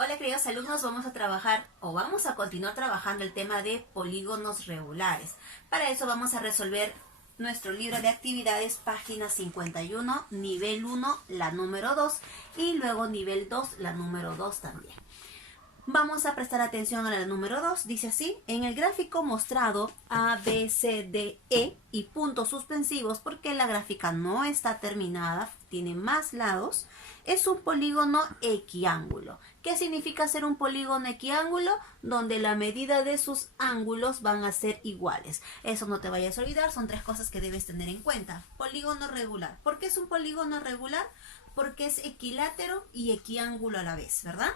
Hola queridos alumnos, vamos a trabajar o vamos a continuar trabajando el tema de polígonos regulares. Para eso vamos a resolver nuestro libro de actividades, página 51, nivel 1, la número 2 y luego nivel 2, la número 2 también. Vamos a prestar atención a la número 2, dice así: en el gráfico mostrado A, B, C, D, E y puntos suspensivos, porque la gráfica no está terminada, tiene más lados, es un polígono equiángulo. ¿Qué significa ser un polígono equiángulo? Donde la medida de sus ángulos van a ser iguales. Eso no te vayas a olvidar, son tres cosas que debes tener en cuenta. Polígono regular. ¿Por qué es un polígono regular? Porque es equilátero y equiángulo a la vez, ¿verdad?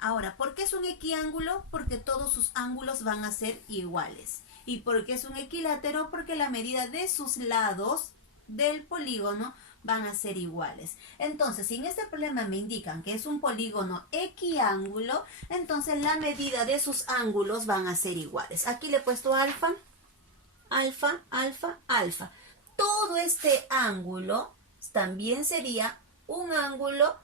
Ahora, ¿por qué es un equiángulo? Porque todos sus ángulos van a ser iguales. ¿Y por qué es un equilátero? Porque la medida de sus lados del polígono van a ser iguales. Entonces, si en este problema me indican que es un polígono equiángulo, entonces la medida de sus ángulos van a ser iguales. Aquí le he puesto alfa, alfa, alfa, alfa. Todo este ángulo también sería un ángulo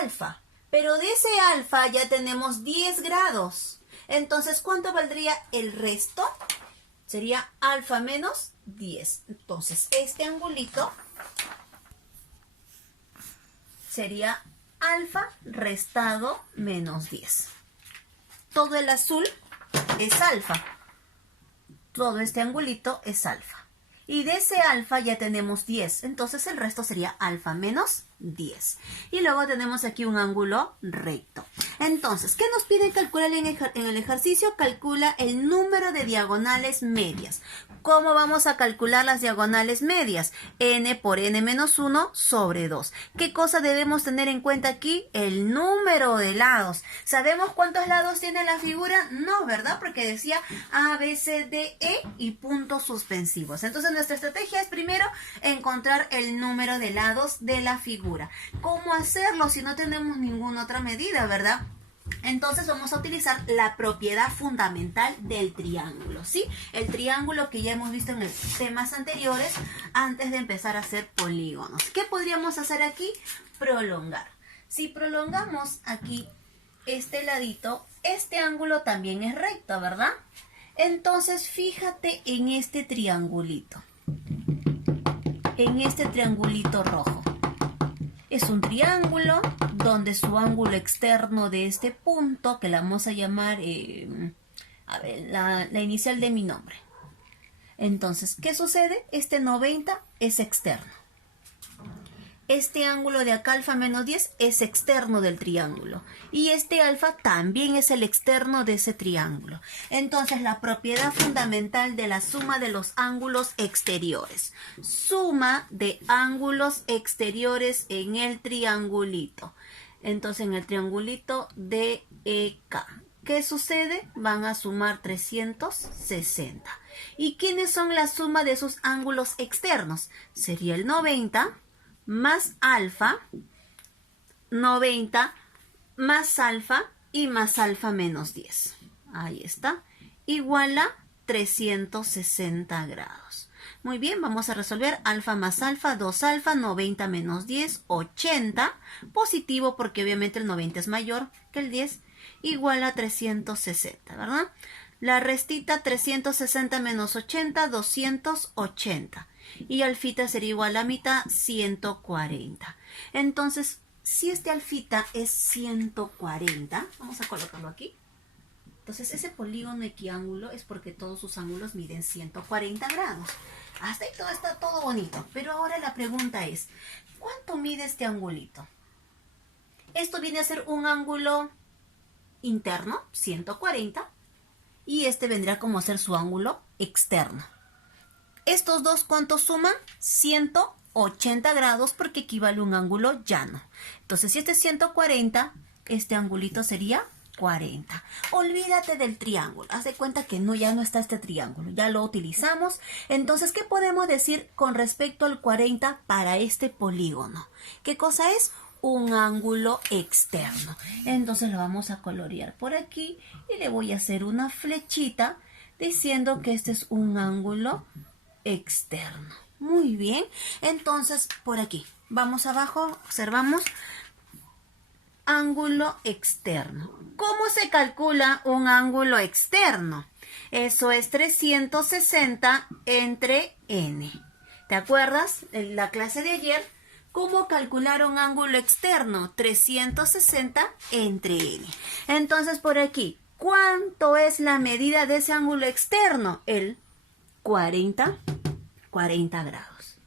alfa. Pero de ese alfa ya tenemos 10 grados. Entonces, ¿cuánto valdría el resto? Sería alfa menos 10. Entonces, este angulito sería alfa restado menos 10. Todo el azul es alfa. Todo este angulito es alfa. Y de ese alfa ya tenemos 10. Entonces, el resto sería alfa menos 10. Y luego tenemos aquí un ángulo recto. Entonces, ¿qué nos piden calcular en el ejercicio? Calcula el número de diagonales medias. ¿Cómo vamos a calcular las diagonales medias? N por n menos 1 sobre 2. ¿Qué cosa debemos tener en cuenta aquí? El número de lados. ¿Sabemos cuántos lados tiene la figura? No, ¿verdad? Porque decía A, B, C, D, E y puntos suspensivos. Entonces, nuestra estrategia es primero encontrar el número de lados de la figura. ¿Cómo hacerlo si no tenemos ninguna otra medida, verdad? Entonces vamos a utilizar la propiedad fundamental del triángulo, ¿sí? El triángulo que ya hemos visto en los temas anteriores antes de empezar a hacer polígonos. ¿Qué podríamos hacer aquí? Prolongar. Si prolongamos aquí este ladito, este ángulo también es recto, ¿verdad? Entonces fíjate en este triangulito. En este triangulito rojo. Es un triángulo donde su ángulo externo de este punto, que la vamos a llamar, la inicial de mi nombre. Entonces, ¿qué sucede? Este 90 es externo. Este ángulo de acá, alfa menos 10, es externo del triángulo. Y este alfa también es el externo de ese triángulo. Entonces, la propiedad fundamental de la suma de los ángulos exteriores. Suma de ángulos exteriores en el triangulito. Entonces, en el triangulito DEK. ¿Qué sucede? Van a sumar 360. ¿Y quiénes son la suma de sus ángulos externos? Sería el 90... más alfa, 90 más alfa y más alfa menos 10. Ahí está. Igual a 360 grados. Muy bien, vamos a resolver alfa más alfa, 2 alfa, 90 menos 10, 80. Positivo porque obviamente el 90 es mayor que el 10. Igual a 360, ¿verdad? La restita 360 menos 80, 280. Y alfita sería igual a mitad, 140. Entonces, si este alfita es 140, vamos a colocarlo aquí. Entonces, ese polígono equiángulo es porque todos sus ángulos miden 140 grados. Hasta ahí todo está todo bonito. Pero ahora la pregunta es, ¿cuánto mide este angulito? Esto viene a ser un ángulo interno, 140. Y este vendrá como a ser su ángulo externo. Estos dos, ¿cuántos suman? 180 grados porque equivale a un ángulo llano. Entonces, si este es 140, este angulito sería 40. Olvídate del triángulo. Haz de cuenta que ya no está este triángulo. Ya lo utilizamos. Entonces, ¿qué podemos decir con respecto al 40 para este polígono? ¿Qué cosa es? Un ángulo externo. Entonces, lo vamos a colorear por aquí y le voy a hacer una flechita diciendo que este es un ángulo externo. Muy bien. Entonces, por aquí. Vamos abajo. Observamos. ángulo externo. ¿Cómo se calcula un ángulo externo? Eso es 360 entre n. ¿Te acuerdas en la clase de ayer? ¿Cómo calcular un ángulo externo? 360 entre n. Entonces por aquí, ¿cuánto es la medida de ese ángulo externo? El 40 grados.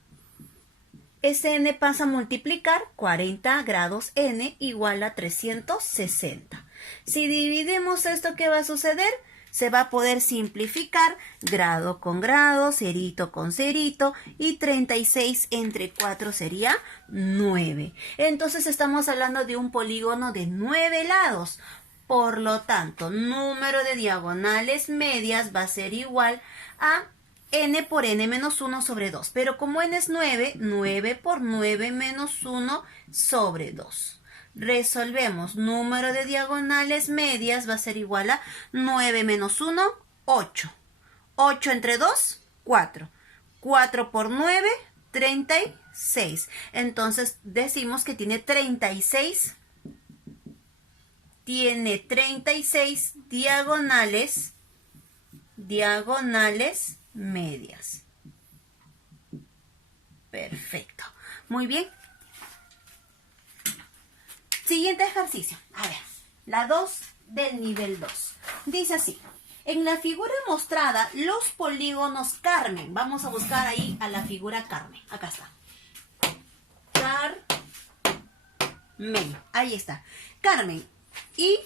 Ese n pasa a multiplicar 40 grados n igual a 360. Si dividimos esto, ¿qué va a suceder? Se va a poder simplificar grado con grado, cerito con cerito, y 36 entre 4 sería 9. Entonces estamos hablando de un polígono de 9 lados. Por lo tanto, número de diagonales medias va a ser igual a n por n menos 1 sobre 2. Pero como n es 9, 9 por 9 menos 1 sobre 2. Resolvemos. Número de diagonales medias va a ser igual a 9 menos 1, 8. 8 entre 2, 4. 4 por 9, 36. Entonces decimos que tiene 36 diagonales medias. Perfecto. Muy bien. Siguiente ejercicio. A ver, la 2 del nivel 2. Dice así. En la figura mostrada, los polígonos Carmen. Vamos a buscar ahí a la figura Carmen. Acá está. Carmen. Ahí está. Carmen. Y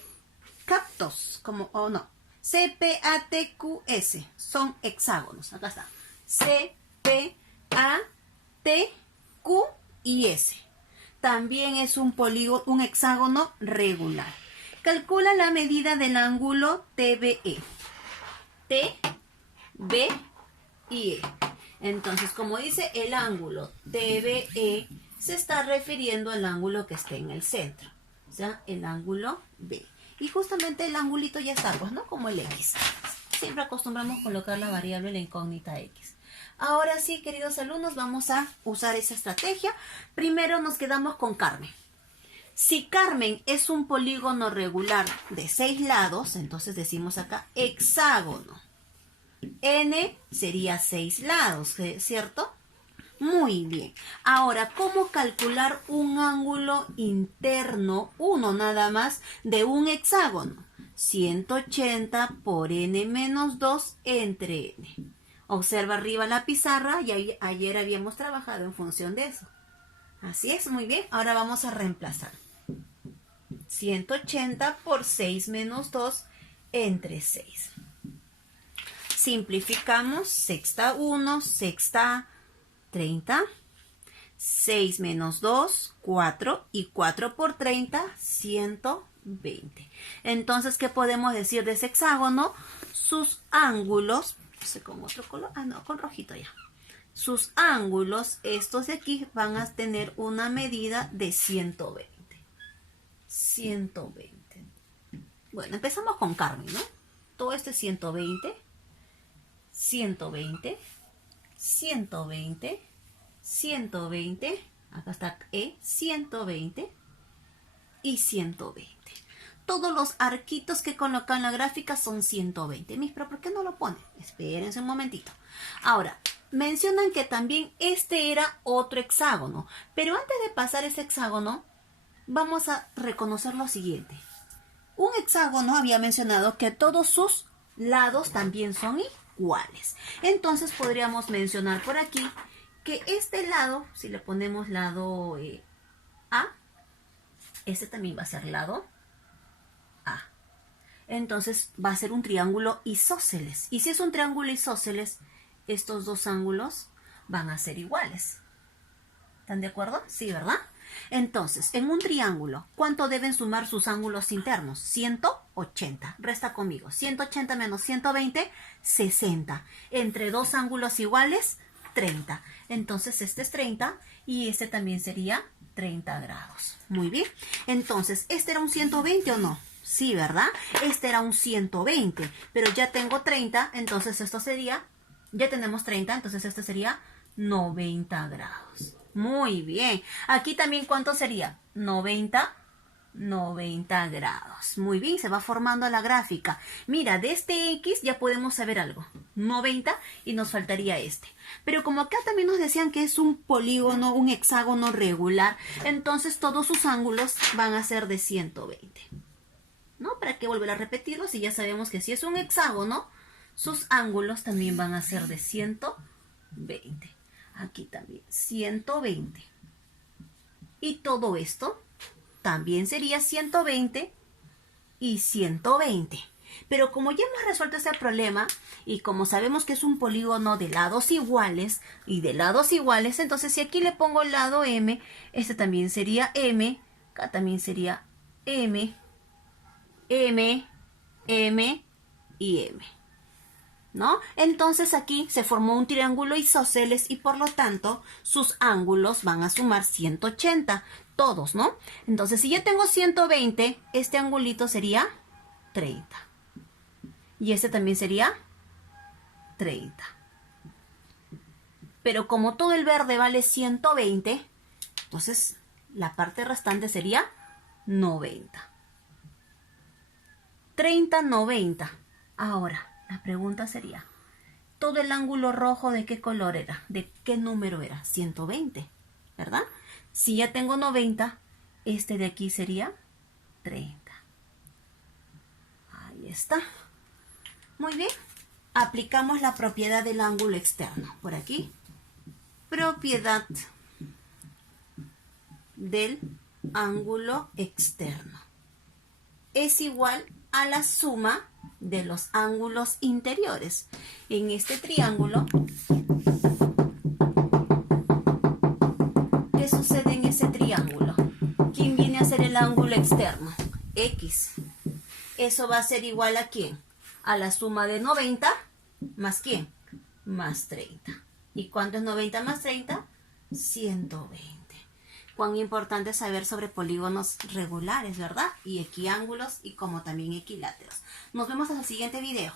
Captos. Como, o no. CPATQS. Son hexágonos. Acá está. CPATQ y S. También es un polígono, un hexágono regular. Calcula la medida del ángulo TBE. T, B y E. Entonces, como dice el ángulo TBE, se está refiriendo al ángulo que esté en el centro. O sea, el ángulo B. Y justamente el angulito ya está, pues, ¿no? Como el X. Siempre acostumbramos colocar la variable, la incógnita X. Ahora sí, queridos alumnos, vamos a usar esa estrategia. Primero nos quedamos con Carmen. Si Carmen es un polígono regular de 6 lados, entonces decimos acá hexágono. N sería 6 lados, ¿cierto? Muy bien. Ahora, ¿cómo calcular un ángulo interno, uno nada más, de un hexágono? 180 por n menos 2 entre n. Observa arriba la pizarra y ayer habíamos trabajado en función de eso. Así es, muy bien. Ahora vamos a reemplazar. 180 por 6 menos 2 entre 6. Simplificamos. Sexta 1, sexta 30. 6 menos 2, 4. Y 4 por 30, 120. Entonces, ¿qué podemos decir de ese hexágono? Sus ángulos... con otro color, con rojito ya. Sus ángulos, estos de aquí, van a tener una medida de 120. 120. Bueno, empezamos con Carmen, ¿no? Todo este 120, 120, 120, 120, acá está E, 120 y 120. Todos los arquitos que colocan en la gráfica son 120. Pero ¿por qué no lo ponen? Espérense un momentito. Ahora, mencionan que también este era otro hexágono. Pero antes de pasar ese hexágono, vamos a reconocer lo siguiente. Un hexágono había mencionado que todos sus lados también son iguales. Entonces podríamos mencionar por aquí que este lado, si le ponemos lado A, este también va a ser lado A. Entonces va a ser un triángulo isósceles. Y si es un triángulo isósceles, estos dos ángulos van a ser iguales. ¿Están de acuerdo? Sí, ¿verdad? Entonces, en un triángulo, ¿cuánto deben sumar sus ángulos internos? 180. Resta conmigo. 180 menos 120, 60. Entre dos ángulos iguales, 30. Entonces, este es 30 y este también sería 30 grados. Muy bien. Entonces, ¿este era un 120 o no? Sí, ¿verdad? Este era un 120, pero ya tengo 30, entonces esto sería, ya tenemos 30, entonces este sería 90 grados. Muy bien. Aquí también, ¿cuánto sería? 90 90 grados. Muy bien, se va formando la gráfica. Mira, de este X ya podemos saber algo. 90 y nos faltaría este. Pero como acá también nos decían que es un polígono, un hexágono regular, entonces todos sus ángulos van a ser de 120. ¿No? ¿Para qué volver a repetirlo? Si ya sabemos que si es un hexágono, sus ángulos también van a ser de 120. Aquí también, 120. Y todo esto también sería 120 y 120. Pero como ya hemos resuelto este problema y como sabemos que es un polígono de lados iguales y de lados iguales, entonces si aquí le pongo el lado M, este también sería M, acá también sería M, M, M y M. ¿No? Entonces aquí se formó un triángulo isósceles y por lo tanto sus ángulos van a sumar 180, todos, ¿no? Entonces si yo tengo 120, este angulito sería 30. Y este también sería 30. Pero como todo el verde vale 120, entonces la parte restante sería 90. 30, 90. Ahora, la pregunta sería, ¿todo el ángulo rojo de qué color era? ¿De qué número era? 120, ¿verdad? Si ya tengo 90, este de aquí sería 30. Ahí está. Muy bien. Aplicamos la propiedad del ángulo externo. Por aquí. Propiedad del ángulo externo es igual a la suma de los ángulos interiores. En este triángulo, ¿qué sucede en ese triángulo? ¿Quién viene a ser el ángulo externo? X. Eso va a ser igual a ¿quién? A la suma de 90 más ¿quién? Más 30. ¿Y cuánto es 90 más 30? 120. Cuán importante es saber sobre polígonos regulares, ¿verdad? Y equiángulos y como también equiláteros. Nos vemos en el siguiente video.